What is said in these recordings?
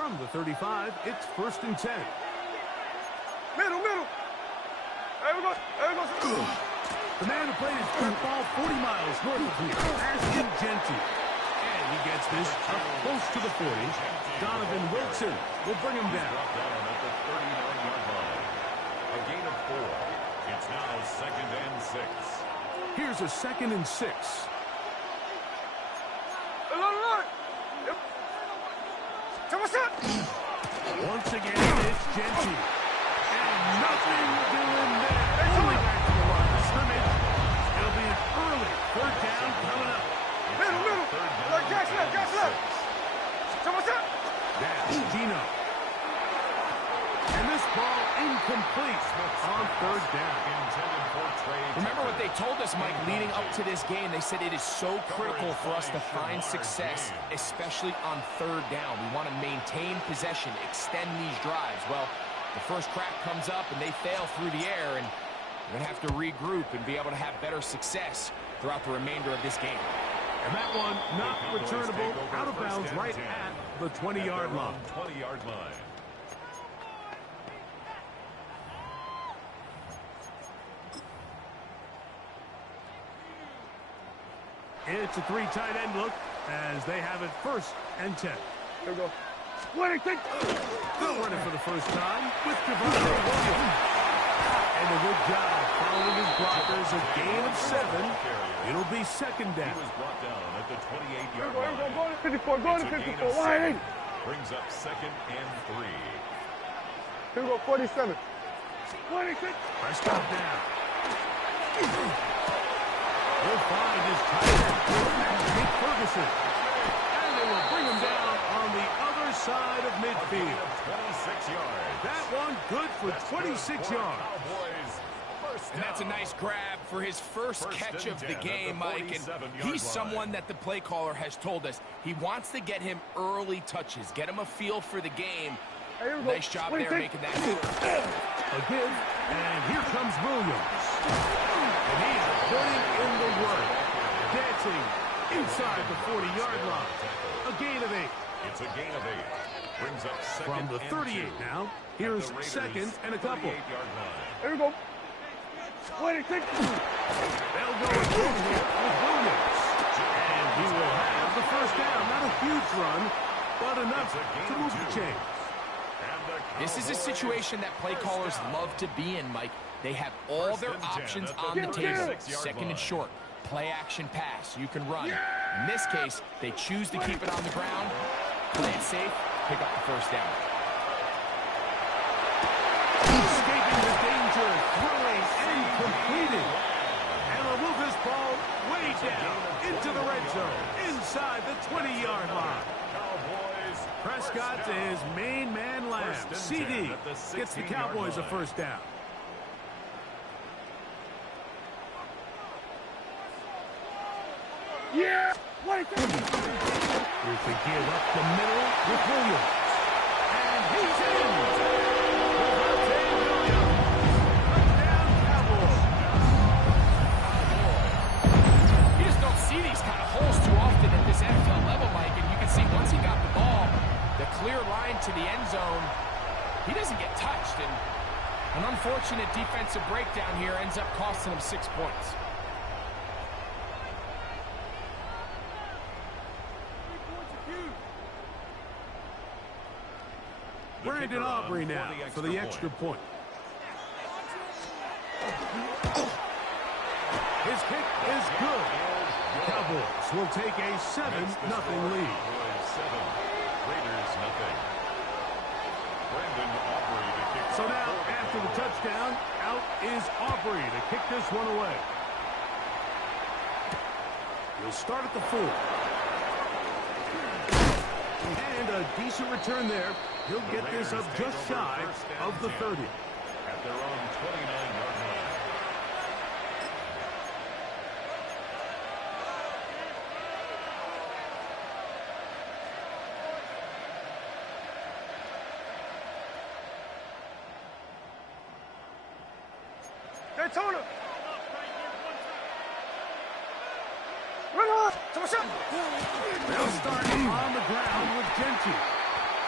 From the 35, it's 1st and 10. Middle. There we go. The man who played his prep ball 40 miles north of here, Ashton Genty. And he gets this up close to the 40. Donovan Wilson will bring him down. At the 39-yard line. A gain of 4. It's now 2nd and 6. Here's a 2nd and 6. Once again, it's Genty. And nothing doing there. Only back to the line of scrimmage. It'll be an early 3rd down coming up. Middle. Catch left. That's Gino. And this ball incomplete on 3rd down. Remember what they told us, Mike, leading up to this game. They said it is so critical for us to find success, especially on 3rd down. We want to maintain possession, extend these drives. Well, the first crack comes up and they fail through the air, and we're going to have to regroup and be able to have better success throughout the remainder of this game. And that one not returnable, out of bounds right at the 20-yard line. 20-yard line. It's a 3 tight end look as they have it 1st and 10. Here we go. Running for the first time with Javante Williams. And a good job following his blockers. A gain of 7. It'll be 2nd down. He was brought down at the 28-yard line. Go to 54. Line. Brings up 2nd and 3. Here we go. 47. Prescott down. He'll find his tight end, Nick Ferguson. And they will bring him down on the other side of midfield. 26 yards. That one good for 26 yards. And that's a nice grab for his first catch of the game, Mike. And he's someone that the play caller has told us he wants to get him early touches, get him a feel for the game. Nice job there making that move. A give, and here comes Williams. And he's putting in the work. Dancing inside the 40-yard line. A gain of 8. It's a gain of 8. Brings up 2nd From the 38 and 2. now, here's 2nd and a couple. 38-yard line. Here we go. 26. They'll go again here with Williams. And he will have the first down. Not a huge run, but enough to move the chains. This is a situation that play callers love to be in, Mike. They have all their options on the table. 2nd and short, play action pass, you can run. In this case, they choose to keep it on the ground, play it safe, pick up the first down. Escaping the danger, throwing and completing. And will move this ball way down into the red zone, inside the 20-yard line. Prescott to his main man Lamb. CD gets the Cowboys a first down. Yeah! Here's the give up the middle with Williams. And he's in! Touchdown, Cowboys! You just don't see these kind of holes too often at this NFL level, Mike, and you can see once he got the ball, the clear line to the end zone, he doesn't get touched, and an unfortunate defensive breakdown here ends up costing him 6 points. Brandon Aubrey now for the extra point. His kick is good. The Cowboys will take a 7-0 lead. 7, Raiders nothing. Brandon Aubrey to kick. So now, after the touchdown, out is Aubrey to kick this one away. He'll start at the 4. And a decent return there. He'll get this up just shy of the 30. At their own 29-yard line. Daytona! Run on! They'll start on the ground with Genty.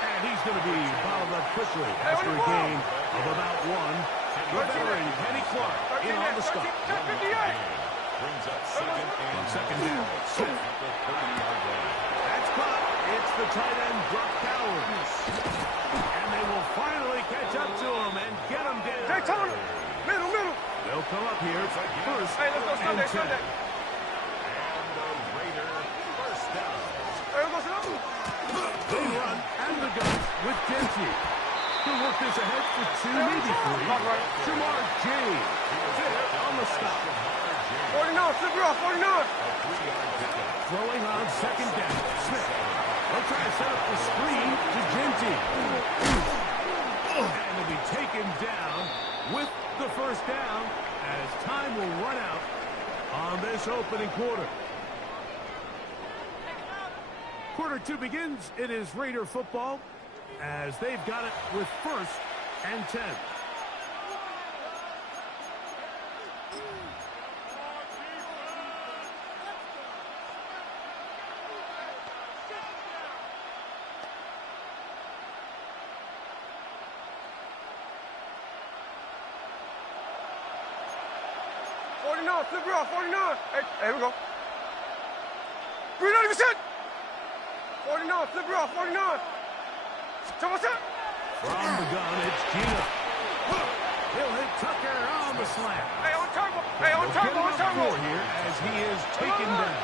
And he's going to be fouled up quickly after a gain of about one. The veteran, Kenny Clark, in on the stop. Brings up second down. At the 30-yard line. That's caught. It's the tight end, Brock Powers. And they will finally catch up to him and get him down. Daytona. Middle. They'll come up here first. Hey, let's go Sunday. And the Raider first down. Hey, let's go. They run and the gun with Dempsey. He'll work this ahead for two, maybe three. Jamar James there on the stop. 49, flip it off, 49. Throwing on second down. Smith. They'll try to set up the screen to Genty. And he'll be taken down with the first down as time will run out on this opening quarter. Quarter two begins. It is Raider football as they've got it with first and 10. Flip it off, 49. Hey, here we go. 390%. 49, flip it off, 49. So what's up? From the gun, it's Gino. He'll hit Tucker on the slam. Hey, on turbo. Hey, on turbo, on turbo. Here as he is taken down.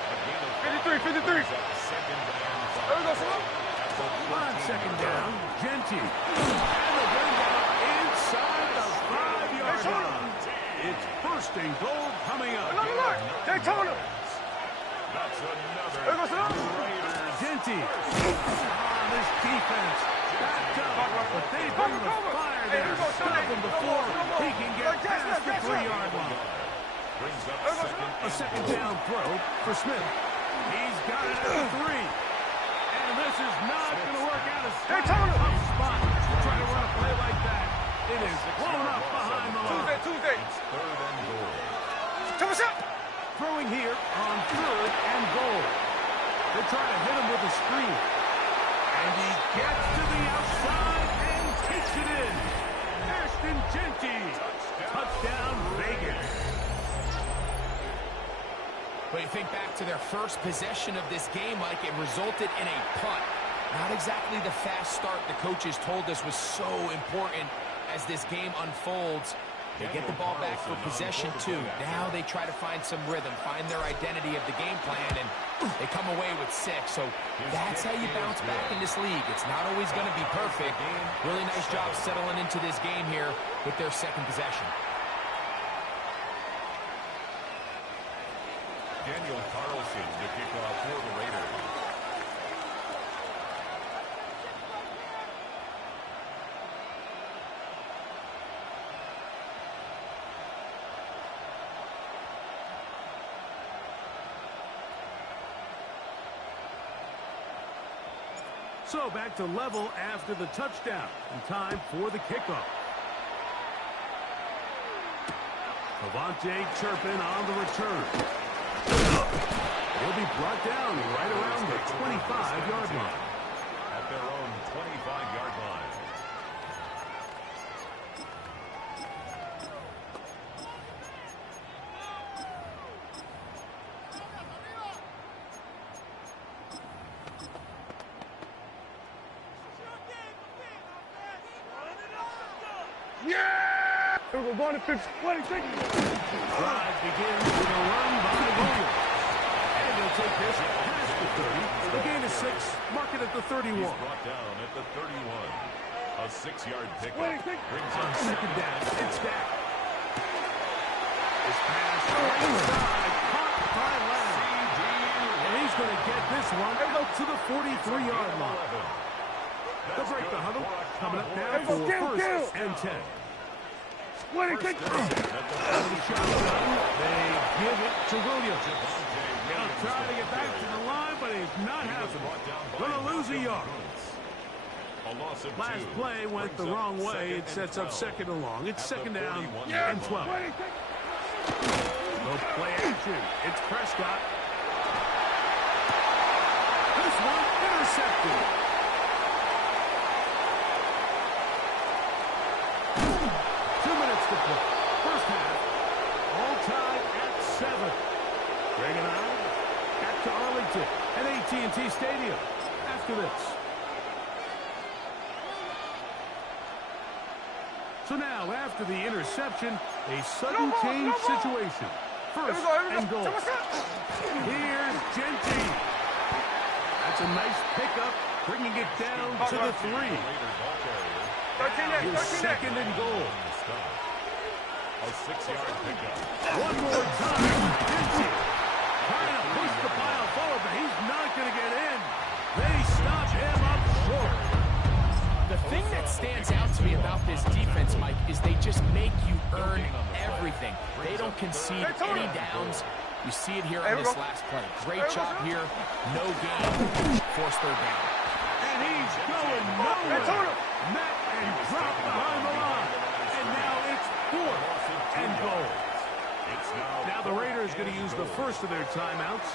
53. There we go, son. On second down, Genty. And the bring down inside the 5-yard line. It's first and goal coming up. Look. Daytona. That's another. There we go, son. Genty. On this defense. Backed up. But they bring the fire there. Stop him before he can get past the 3-yard line. Brings up A second down throw for Smith. He's got it at the 3. And this is not going to work out. A tough spot to try to run a play like that. It is blown up behind the line. Tuesday. third and goal. Come on, Throwing here on third and goal. They try to hit him with a screen. And he gets to the outside and takes it in. Ashton Genty. Touchdown Vegas. But you think back to their first possession of this game, Mike, it resulted in a punt. Not exactly the fast start the coaches told us was so important as this game unfolds. They get the ball back for possession two. Now they try to find some rhythm, find their identity of the game plan, and they come away with 6. So that's how you bounce back in this league. It's not always going to be perfect. Really nice job settling into this game here with their second possession. Daniel Carlson to kick off for the Raiders. So back to level after the touchdown. And time for the kickoff. Avante Turpin on the return. He'll be brought down right around the 25-yard line. At their own 25-yard line. Yeah! We're going to fix 20. Drive begins with a run by Williams. And he'll take this past the 30. The gain is 6. Mark it at the 31. He's brought down at the 31. A 6-yard pickup. Brings On up second down, it's down. This pass inside, caught by Lamb. And he's going to get this one out to the 43-yard line. They'll break the huddle. Coming up now for first and 10. What a kick! They give it to Williams. He'll try to get back to the line, but he's not having it. Going to lose a yard. Last play went the wrong way. It sets up second and long. It's second down and 12. No play action. It's Prescott. This one intercepted. AT&T Stadium after this. So now, after the interception, a sudden change situation. First and goal. Here's Genty. That's a nice pickup, bringing it down to the 3. Here's second and goal. A 6-yard pickup. One more time. Genty trying to push the pile forward, but he's not going to get in. They stop him up short. The thing that stands out to me about this defense, Mike, is they just make you earn everything. They don't concede any downs. You see it here on this last play. Great job here. No gain. Forced third down. And he's going nowhere. Met and dropped behind the line. And now it's 4th and goal. Now the Raiders going to use the first of their timeouts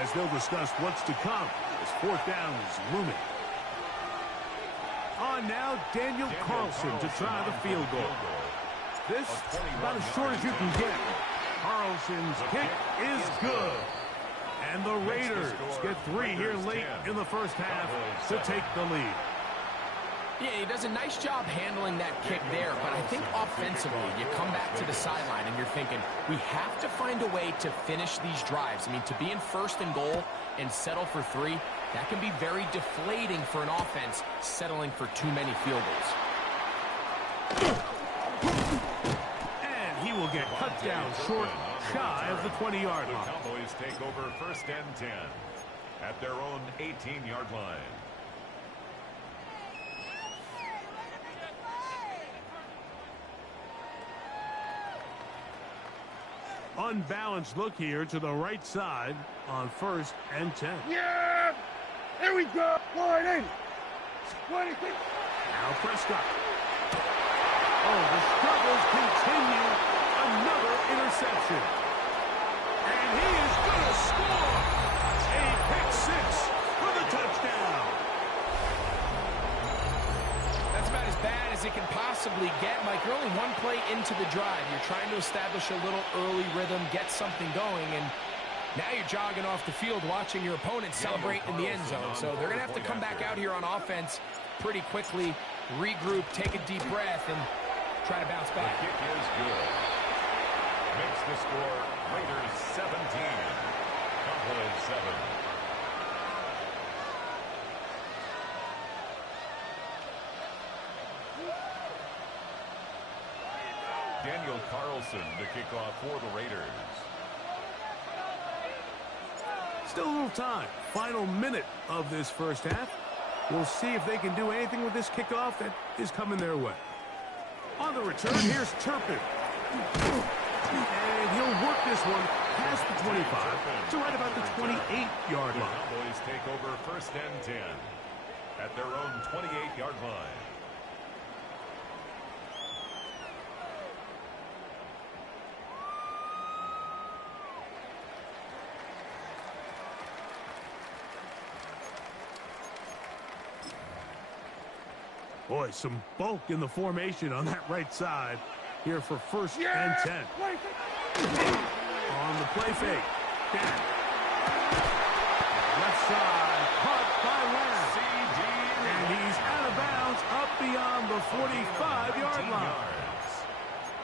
as they'll discuss what's to come as 4th down is looming. On now, Daniel Carlson to try the field goal. This about as short as you can get. Carlson's kick is good. And the Raiders get 3 here late in the first half to take the lead. Yeah, he does a nice job handling that kick there, but I think offensively, you come back to the sideline and you're thinking, we have to find a way to finish these drives. I mean, to be in 1st and goal and settle for 3, that can be very deflating for an offense settling for too many field goals. And he will get cut down short, shy of the 20-yard line. The Cowboys take over 1st and 10 at their own 18-yard line. Unbalanced look here to the right side on 1st and 10. Yeah! There we go! 20! 20! Now Prescott. Oh, the struggles continue. Another interception. And he is going to score. A pick-6 for the touchdown. That's about as bad as it can possibly get, Mike. You're only one play into the drive. You're trying to establish a little early rhythm, get something going, and now you're jogging off the field watching your opponent celebrate in the end zone. So they're going to have to come back out here on offense pretty quickly, regroup, take a deep breath, and try to bounce back. The kick is good. Makes the score Raiders 17, Cowboys 7. Daniel Carlson to kick off for the Raiders. Still a little time. Final minute of this first half. We'll see if they can do anything with this kickoff that is coming their way. On the return, here's Turpin. And he'll work this one past the 25 to right about the 28-yard line. The Cowboys take over 1st and 10 at their own 28-yard line. Boy, some bulk in the formation on that right side here for 1st and 10. On the play fake. Down. Left side, caught by Lamb. And he's out of bounds up beyond the 45-yard line.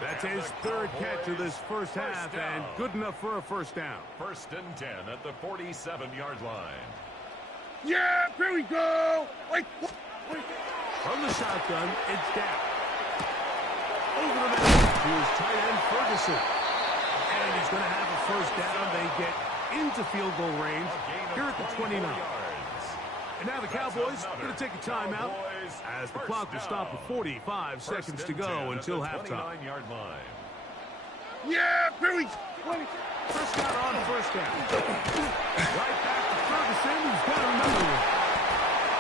That's his 3rd catch of this first half, and good enough for a 1st down. 1st and 10 at the 47-yard line. Yeah, here we go! From the shotgun, it's down. Over the middle to his tight end, Ferguson. And he's going to have a 1st down. They get into field goal range here at the 29. And now the Cowboys are going to take a timeout as the clock will stop with 45 seconds to go until halftime. Yeah, here we go! Prescott on 1st down. Right back to Ferguson, who's got another one.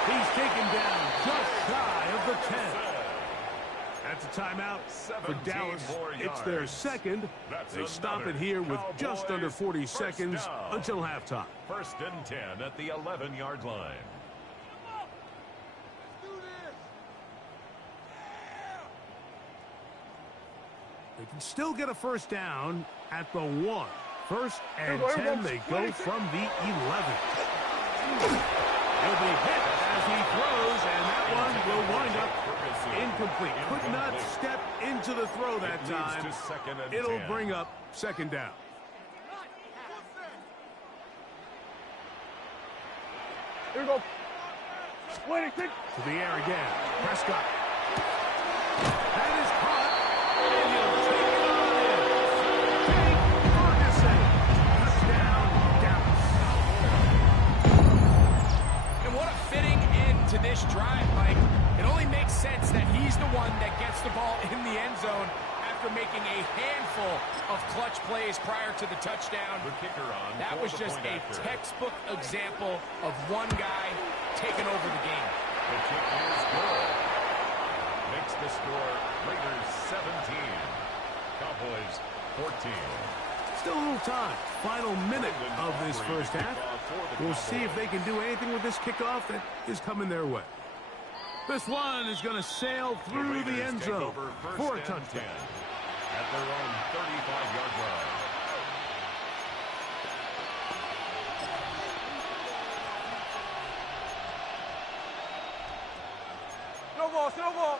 He's taken down just shy of the 10. That's a timeout for Dallas. It's their 2nd. They stop it here with just under 40 seconds until halftime. 1st and 10 at the 11-yard line. They can still get a 1st down at the 1. 1st and 10, they go from the 11. He'll be hit as he throws, and that one will wind up incomplete. Could not step into the throw that time. It'll bring up second down. Here we go. Wait, kick. To the air again. Prescott. That is caught. And he'll take it on in. Jake Ferguson. Touchdown, Dallas. And what a fitting end to this drive, Mike. It only makes sense that he's the one that gets the ball in the end zone after making a handful of clutch plays prior to the touchdown. The kicker on. That was just a textbook example of one guy taking over the game. The kick is good. Makes the score Raiders 17. Cowboys 14. Still a little time. Final minute of this first half. We'll see if they can do anything with this kickoff that is coming their way. This one is going to sail through the end zone for a touchdown. At their own 35-yard line. Snowball, snowball.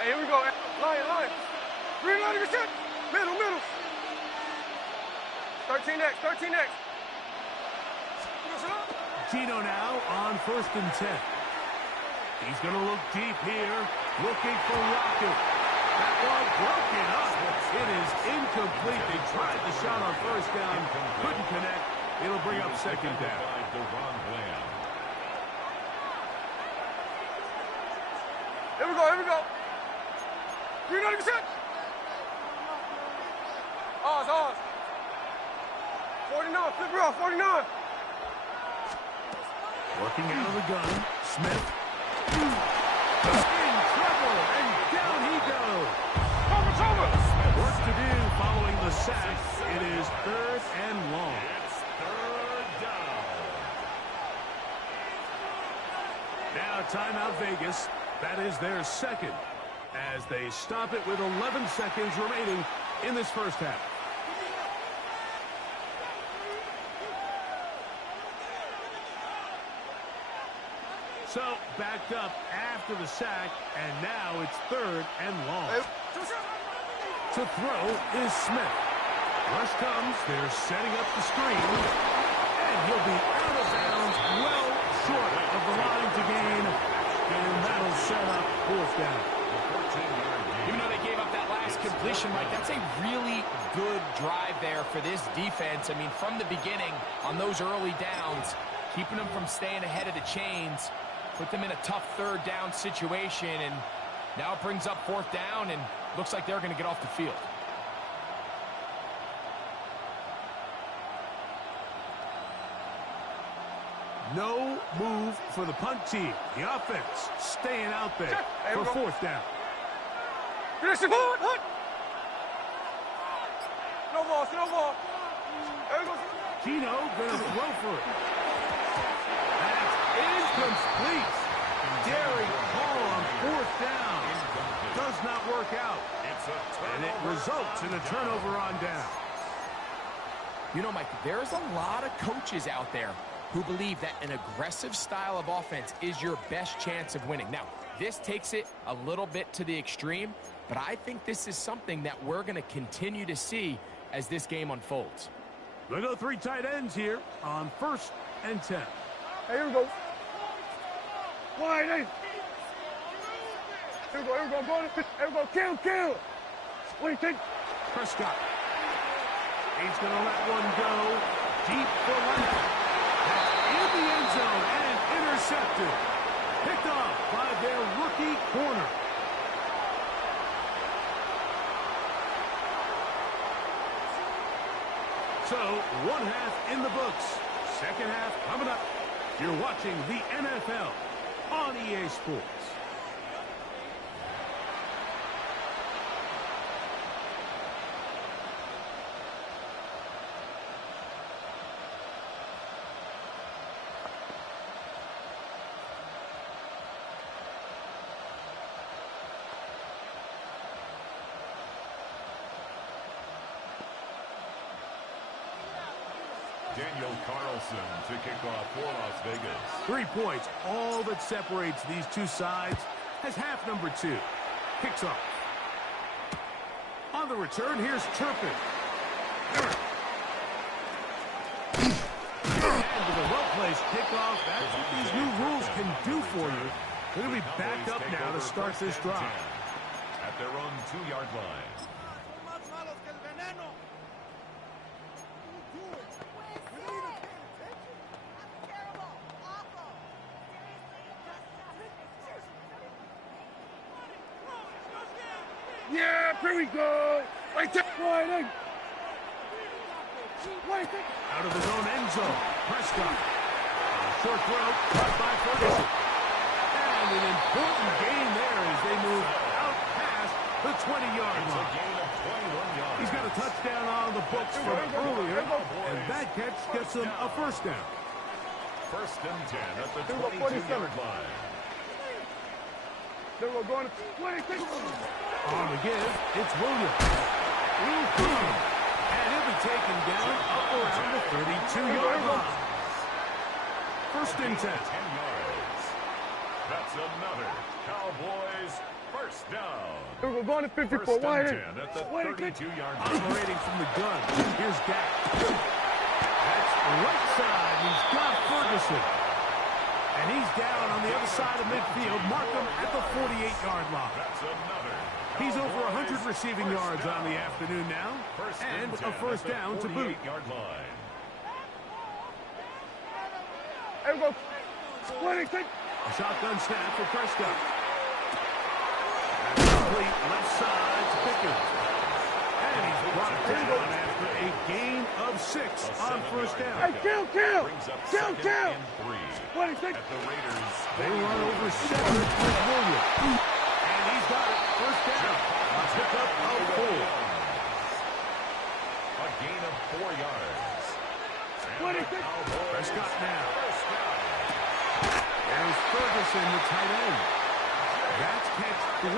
Hey, here we go. Line. Green line, get set. Middle. 13X. Gino now on 1st and 10. He's going to look deep here, looking for Rocket. That one broken up. It is incomplete. They tried the shot on 1st down, couldn't connect. It'll bring up 2nd down. Here we go. Green line, get set. Ours. 49, flip it off, 49. Working out of the gun, Smith. In trouble, and down he goes. Over. Work to do following the sack. It is 3rd and long. It's 3rd down. Now timeout Vegas. That is their 2nd as they stop it with 11 seconds remaining in this first half. So, backed up after the sack, and now it's 3rd and long. To throw is Smith. Rush comes, they're setting up the screen, and he'll be out of bounds, well short of the line to gain, and that'll set up 4th down. Even though they gave up that last completion, Mike, that's a really good drive there for this defense. I mean, from the beginning, on those early downs, keeping them from staying ahead of the chains, put them in a tough 3rd down situation, and now it brings up 4th down, and looks like they're going to get off the field. No move for the punt team. The offense staying out there for 4th down. What? Snowball. Gino gonna throw for it. That's incomplete. Daring call on 4th down. Does not work out. And it results in a turnover on down. You know, Mike, there's a lot of coaches out there who believe that an aggressive style of offense is your best chance of winning. Now, this takes it a little bit to the extreme, but I think this is something that we're going to continue to see as this game unfolds. They go 3 tight ends here on 1st and 10. Hey, here we go. Wide, hey. Here we go. Kill. What do you think? Prescott. He's going to let one go deep for life. That's in the end zone and intercepted. Picked off by their rookie corner. So, 1 half in the books. 2nd half coming up. You're watching the NFL on EA Sports. Daniel Carlson to kick off for Las Vegas. 3 points, all that separates these two sides, has half number 2. Kicks off. On the return, here's Turpin. And with a well-placed kickoff, that's what these new rules can do for you. They're going to be backed up now to start this drive. At their own 2-yard line. Yeah, here we go. Right there. Out of his own end zone. Prescott. Short throw, caught by Ferguson. And an important gain there as they move out past the 20-yard line. He's got a touchdown on the books from earlier, and that catch gets him a first down. First and 10 at the 22-yard line. Then we're going to 26. On the give, it's Williams. And he'll be taken down up around the 32-yard line. First and 10. 10 yards. That's another Cowboys first down. Then we're going to 54. First Wide and in. 10 at the 32-yard line. Operating from the gun. Here's Dak. That's right side. He's got Ferguson. And he's down on the other side of midfield. Mark him at the 48-yard line. That's another. He's over 100 receiving yards on the afternoon now. And a first down to boot. 48-yard line. There we go. 26. A shotgun snap for Prescott. And complete left side to Pickens. And he's brought down after a gain of 6 on first down. Hey, kill. Brings up second and 3. 26. At the Raiders. They run over 7 with Williams. And he's got it. First down. A pickup of 4. A gain of 4 yards. 26. Prescott now. There's Ferguson, the tight end. That's catch 3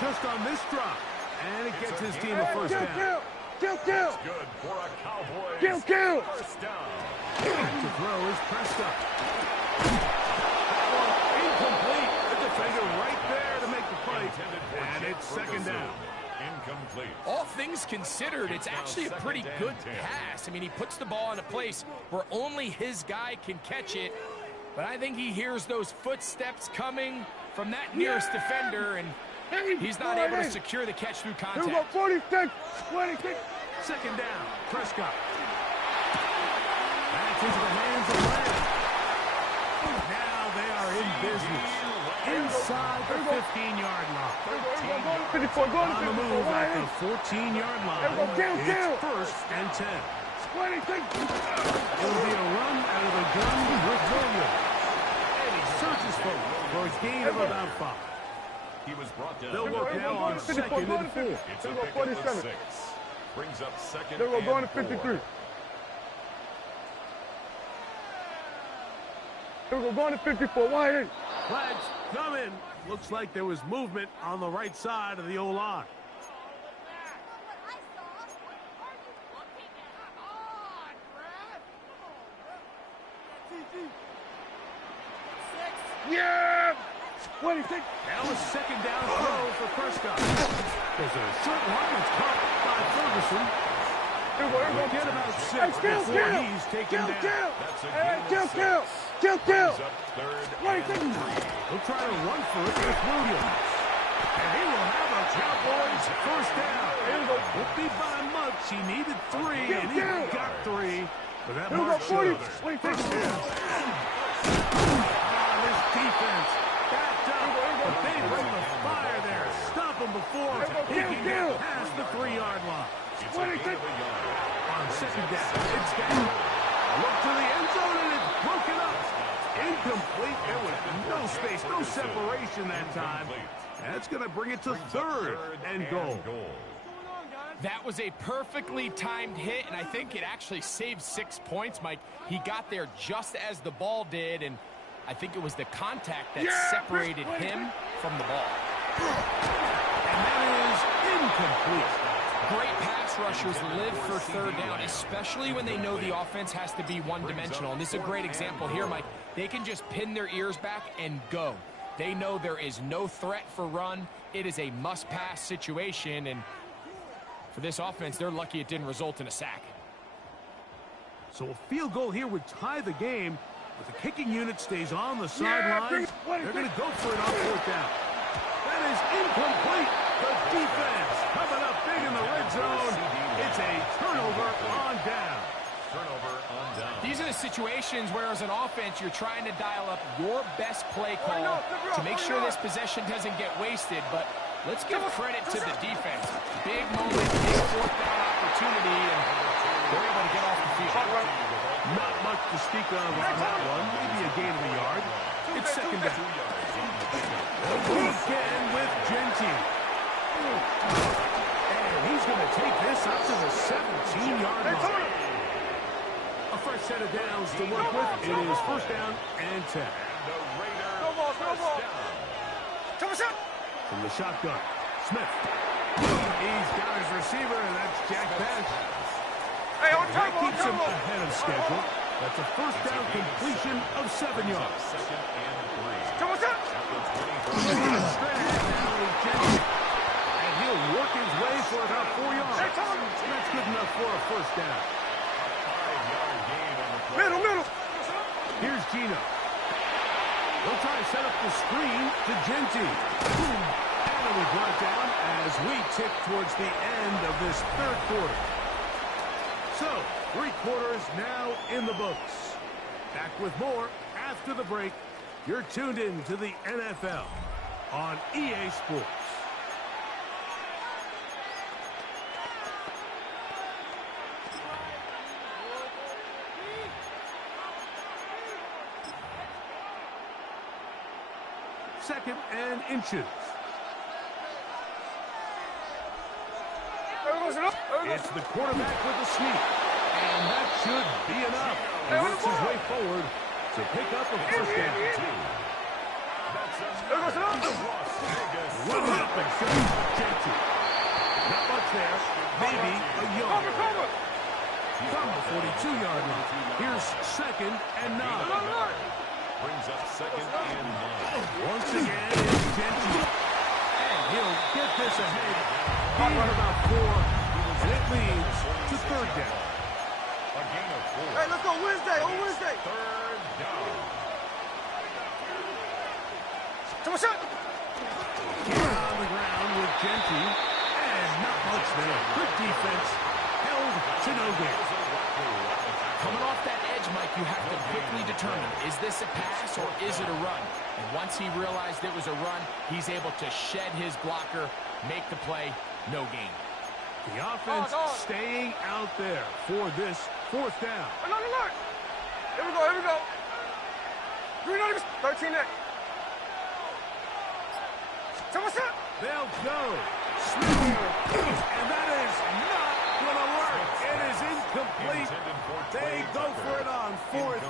just on this drop. And it gets his team a first down. Kill. Good for a Cowboys. Kill. First down. Back to throw is Prescott. That one incomplete. The defender right there to make the play. And it's second down. Incomplete. All things considered, it's actually a pretty good pass. I mean, he puts the ball in a place where only his guy can catch it. But I think he hears those footsteps coming from that nearest defender, and he's not able to secure the catch through Here we go. contact. 46. 26. Second down. Prescott. That's into the hands of Lamb. Now they are in business. Inside the 15-yard line. 54. Going to On the 54. move at Wide in. the 14-yard line. Kill. It's first and 10. 26. It'll be a run out of the gun with Williams. And he searches for a gain of about 5. He was brought down. They'll look now on second and 4. It's a pickup of 6. Brings up second Then we're going to and 53. 4. Then we're going to 54. Wide in. Flags coming. Looks like there was movement on the right side of the O-line. Yeah. 26. Now a second down throw for Prescott. There's a short one that's caught by Ferguson. Get about 6 before he's taken down. That's a gain of 6. Kill. Brings up third and 3. He'll try to run for it with Williams. And he will have a Cowboys first down. Won't be by much. He needed 3, and he got 3. But that marks 40. first down. This defense backed up. But they bring the fire there. Stop him before he can get past the 3-yard line. It's a gain of a yard. On second down, it's down. Look to the end zone, and it's broken up. Incomplete. There was no space, no separation that time. That's going to bring it to third and goal. That was a perfectly timed hit, and I think it actually saved 6 points, Mike. He got there just as the ball did, and I think it was the contact that separated him from the ball. And that is incomplete. Great pass rushers live for third down, especially when they know the offense has to be one-dimensional. And this is a great example here, Mike. They can just pin their ears back and go. They know there is no threat for run. It is a must-pass situation, and for this offense, they're lucky it didn't result in a sack. So a field goal here would tie the game, but the kicking unit stays on the sidelines. They're going to go for it on fourth down. That is incomplete. The defense coming up big in the red zone. It's a turnover on down. Turnover on down. These are the situations where, as an offense, you're trying to dial up your best play call to make sure this possession doesn't get wasted. But let's give credit to the defense. Big moment, big fourth down opportunity, and they're able to get off the field. Not much to speak of on that one. Maybe a gain of a yard. It's second down. Again with Genty. And he's going to take this up to the 17-yard line. A fresh set of downs to work with. It is first down and 10. From the shotgun, Smith. He's got his receiver, and that's Jack Best. That keeps him ahead of schedule. That's a first down completion of 7 yards. And he'll work his way for about 4 yards. That's good enough for a first down. Middle. Here's Gino. They'll try to set up the screen to Genty. And it'll be brought down as we tick towards the end of this third quarter. So, 3 quarters now in the books. Back with more after the break. You're tuned in to the NFL on EA Sports. Second and inches. It's the quarterback with the sneak. And that should be enough. He works his way forward to pick up a first down. Run up and shoot Genty. Not much there. Maybe a yard. From the 42-yard line. Here's second and 9. Brings up second and 9. Once again, it's Genty. And he'll get this ahead. Gain about 4. And it leads to third down. A gain of 4. Hey, let's go Wednesday. On Wednesday. Third down. Here on the ground with Genty. And not much there. Good defense. Held to no gain. Coming off that edge, Mike, you have to quickly determine, is this a pass or is it a run? And once he realized it was a run, he's able to shed his blocker, make the play, no gain. The offense staying out there for this fourth down. Alert. Here we go. 13-8. They'll go. Smith. And that is not going to work. It is incomplete. They go for it on fourth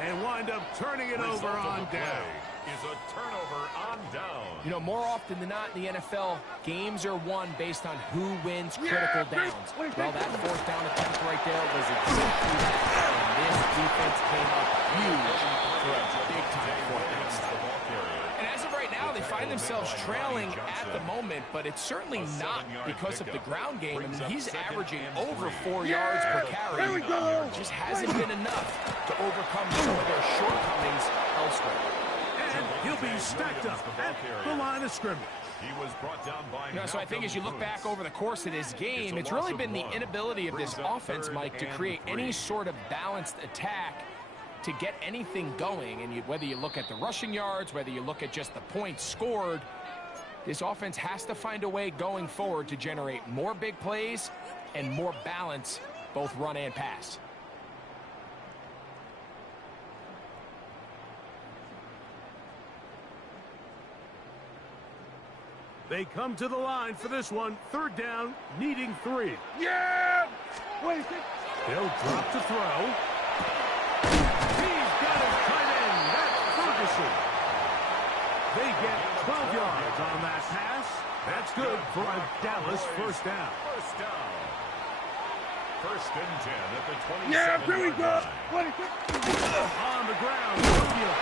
and wind up turning it over on down. Is a turnover on down. You know, more often than not in the NFL, games are won based on who wins critical downs. Well, that fourth down attempt right there was exactly that. And this defense came up huge for a big-time fourth down stop. And as of right now, they find themselves trailing at the moment, but it's certainly not because of the ground game. I mean, he's averaging over 4 yards per carry. There we go. It just hasn't been enough to overcome some of their shortcomings elsewhere. And he'll be stacked up at the line of scrimmage. He was brought down by So I think as you look back over the course of this game, it's really been the inability of this offense, Mike, to create any sort of balanced attack to get anything going. And whether you look at the rushing yards, whether you look at just the points scored, this offense has to find a way going forward to generate more big plays and more balance, both run and pass. They come to the line for this one. Third down, needing 3. Yeah! Wait. They'll drop to throw. He's got his tight end. That's Ferguson. They get 12 yards on that pass. That's good for a Dallas first down. First down. First and 10 at the 27-yard Yeah, here we go. line. On the ground, Julio.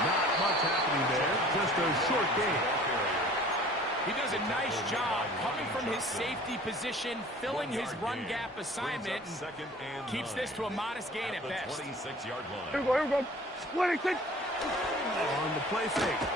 Not much happening there. Just a short game. He does a nice job coming from his safety position, filling his run gap assignment, and keeps this to a modest gain at best. 26-yard line. Here we go, here we go. 26. On the play fake.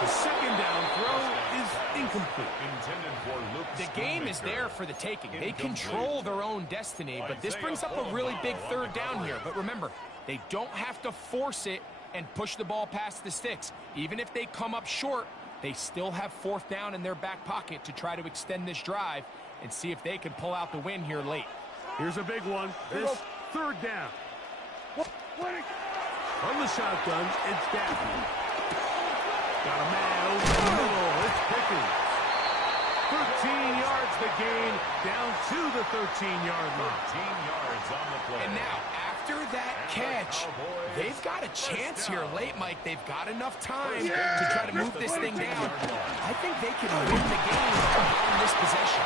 The second down throw is incomplete. Intended for Luke The game is there for the taking. They control their own destiny, but this brings up a really big third down here. But remember, they don't have to force it and push the ball past the sticks. Even if they come up short, they still have fourth down in their back pocket to try to extend this drive and see if they can pull out the win here late. Here's a big one. This third down. From the shotgun, it's Daphne. Got a man over the middle. It's Pickens. 13 yards the gain, down to the 13-yard line. 13 yards on the play. And now, after that catch, they've got a chance here late, Mike. They've got enough time to try to move this thing down. I think they can win the game on this possession.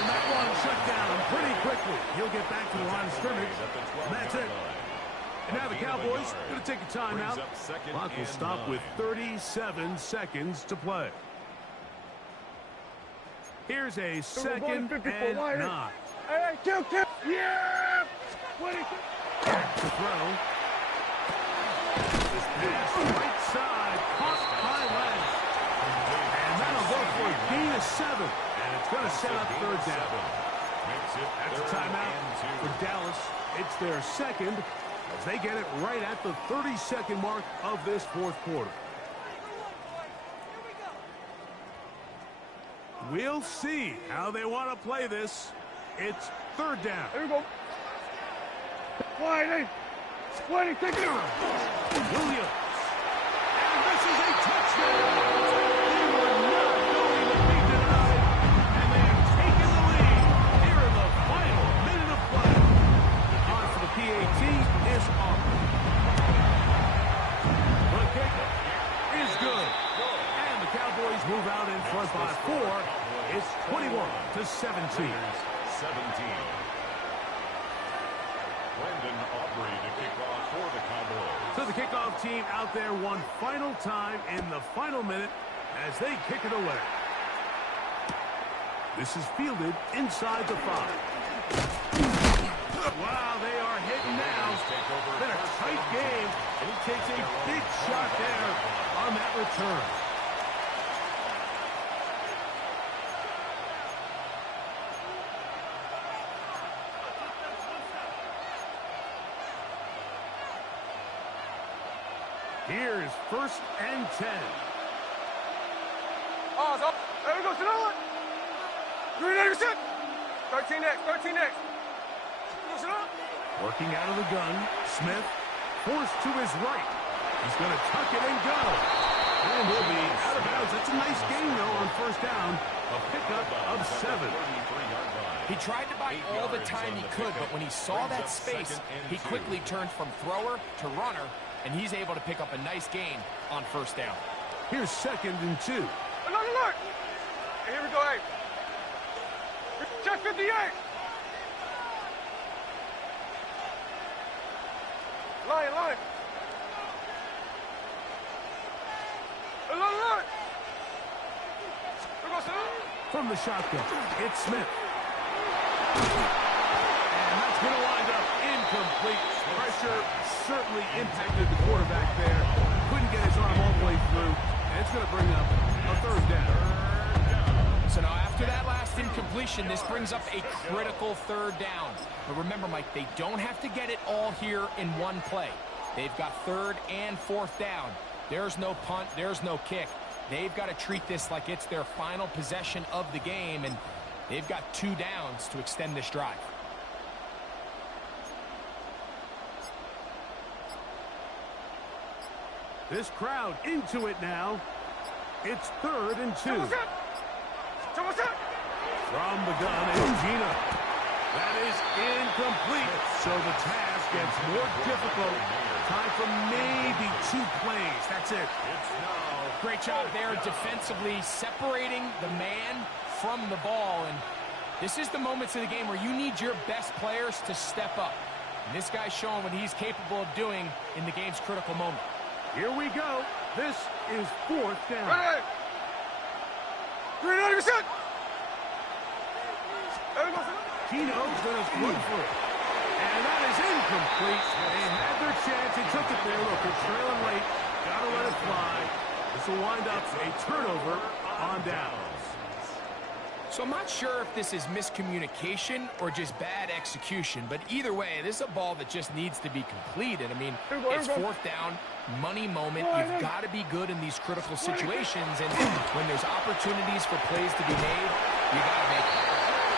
And that one shut down pretty quickly. He'll get back to the line of scrimmage. And that's it. And now the Cowboys going to take a timeout. Clock will stop with 37 seconds to play. Here's a second and 9. Hey, kill. Yeah! 22. Back to throw. This pass right side, caught by Lance. And that'll go for a gain of 7. And it's going to set up third down. That's a timeout for Dallas. It's their second as they get it right at the 30-second mark of this fourth quarter. We'll see how they want to play this. It's third down. Here we go. 20. 20. Take it on. Williams. And this is a touchdown. They were not going to be denied. And they have taken the lead here in the final minute of play. The card for the PAT is off. The kick is good. And the Cowboys move out in front by 4. It's 21-17. 17. Brendan Aubrey to kick off for the Cowboys. So the kickoff team out there one final time in the final minute as they kick it away. This is fielded inside the 5. Wow, they are hitting now. Been a tight game, and he takes a big shot there on that return. Here's first and 10. Oh, it's up. There we go. Sit on. 3 13 next. 13 next. Sit on. Working out of the gun, Smith forced to his right. He's going to tuck it and go. And he'll be out of bounds. That's a nice gain, though, on first down. A pickup of 7. He tried to buy all the time he could, but when he saw that space, he quickly turned from thrower to runner, and he's able to pick up a nice gain on first down. Here's second and 2. Alert. Hey, here we go, hey. Check 58. Line. Alert. Here goes From the shotgun, it's Smith. And that's going to wind up incomplete. Pressure certainly impacted the quarterback there. Couldn't get his arm all the way through. And it's going to bring up a third down. So now after that last incompletion, this brings up a critical third down. But remember, Mike, they don't have to get it all here in one play. They've got third and fourth down. There's no punt. There's no kick. They've got to treat this like it's their final possession of the game, and they've got 2 downs to extend this drive. This crowd into it now. It's third and 2. From the gun is Gina. That is incomplete. So the task gets more difficult Time for maybe 2 plays. That's it. It's now. Great job there defensively, separating the man from the ball. And this is the moments of the game where you need your best players to step up. And this guy's showing what he's capable of doing in the game's critical moment. Here we go. This is 4th down. Ready! 390%! Keno's going to throw for it. And that is incomplete. They had their chance. They took it there. Look, they're trailing late. Got to let it fly. This will wind up a turnover on downs. So I'm not sure if this is miscommunication or just bad execution, but either way, this is a ball that just needs to be completed. I mean, it's 4th down, money moment. You've got to be good in these critical situations, and when there's opportunities for plays to be made, you got to make them.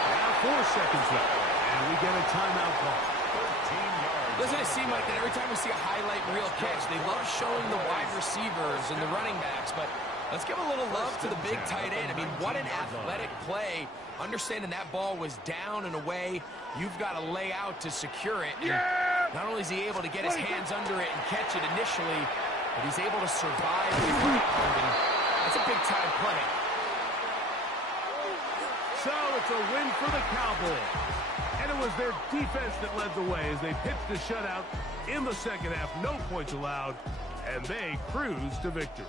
Now 4 seconds left, and we get a timeout call. 13 yards. Doesn't it seem like that every time we see a highlight reel catch, they love showing the wide receivers and the running backs, but let's give a little love to the big tight end. I mean, what an athletic play. Understanding that ball was down and away, you've got to lay out to secure it. And not only is he able to get his hands under it and catch it initially, but he's able to survive the ground, and that's a big-time play. So it's a win for the Cowboys. And it was their defense that led the way as they pitched a shutout in the second half. No points allowed, and they cruised to victory.